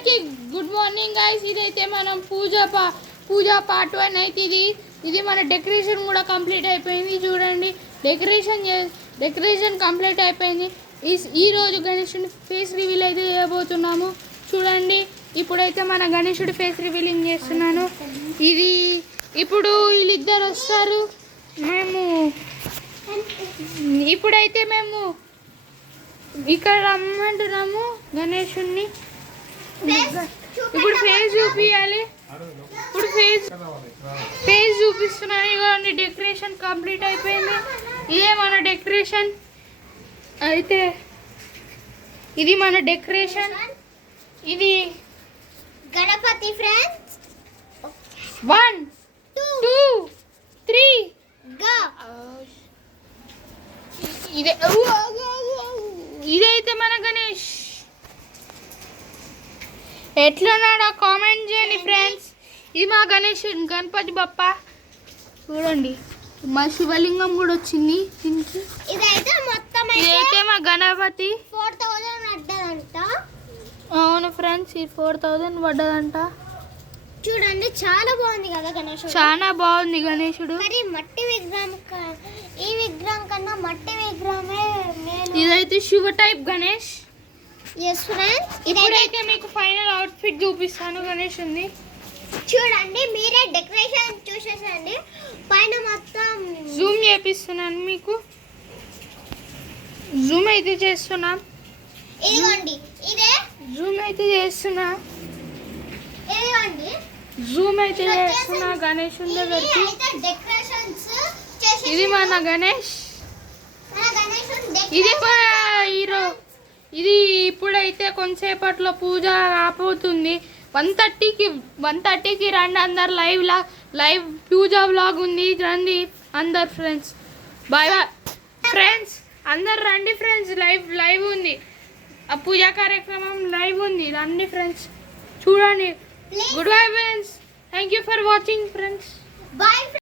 అందరికీ good morning guys. ఇదైతే మనం పూజ పార్ట్ 1 అయితే ఇది మన డెకరేషన్ కూడా కంప్లీట్ అయిపోయింది. చూడండి, డెకరేషన్ కంప్లీట్ అయిపోయింది. ఈ రోజు గణేశుడి ఫేస్ రివీల్ అయితే చేయబోతున్నాము. చూడండి, ఇప్పుడైతే మన గణేశుడి ఫేస్ రివీలింగ్ చేస్తున్నాను. ఇప్పుడు వీళ్ళిద్దరు వస్తారు. ఇప్పుడైతే మేము ఇక్కడ రమ్మంటున్నాము గణేశుడిని. ఇప్పుడు ఫేస్ చూపించాలి. ఇప్పుడు ఫేస్ చూపిస్తున్నాను. ఇవన్నీ డెకరేషన్ కంప్లీట్ అయిపోయింది. ఇదే మన డెకరేషన్. అయితే ఇది మన డెకరేషన్. ఇది గణపతి ఫ్రెండ్స్. 1 2 3 గో. ఇదైతే మన గణేష్. ఎట్లున్నాడో కామెంట్ చేయండి ఫ్రెండ్స్. ఇది మా గణేష్ గణపతి బప్ప. చూడండి, మా శివలింగం కూడా వచ్చింది దీనికి. ఇదైతే మా గణపతి. 4000 పడ్డదంట. అవును ఫ్రెండ్స్, ఈ 4000 పడ్డదంట. చూడండి, చాలా బాగుంది కదా గణేశుడు. చాలా బాగుంది గణేశుడు. మరి మట్టి విగ్రహం ఈ విగ్రహం కన్నా మట్టి విగ్రహమే మేలు. ఇదైతే Shiva type Ganesh. Yes friends, ఇప్పుడైతే మీకు ఫైనల్ అవుట్ఫిట్ చూపిస్తాను గణేష్ ఉంది. చూడండి, మీరే డెకరేషన్ చూసేసండి. పైన మొత్తం జూమ్ చేపిస్తున్నాను మీకు. జూమ్ అయితే చేస్తున్నాం. ఇదిగోండి, ఇదే జూమ్ అయితే చేస్తున్నా. ఇదిగోండి, జూమ్ అయితే చేస్తున్నా గణేష్ దగ్గరికి. ఇది మన గణేష్. ఇది మన హీరో. ఇది ఇప్పుడైతే కొంతసేపట్లో పూజ ఆపోతుంది. 1:30కి రండి అందరు. లైవ్ పూజ వ్లాగ్ ఉంది, రండి అందరు ఫ్రెండ్స్. బాయ్ బాయ్ ఫ్రెండ్స్, అందరు రండి ఫ్రెండ్స్. లైవ్ ఉంది, ఆ పూజా కార్యక్రమం లైవ్ ఉంది, రండి ఫ్రెండ్స్ చూడండి. Goodbye friends, thank you for watching friends. Bye.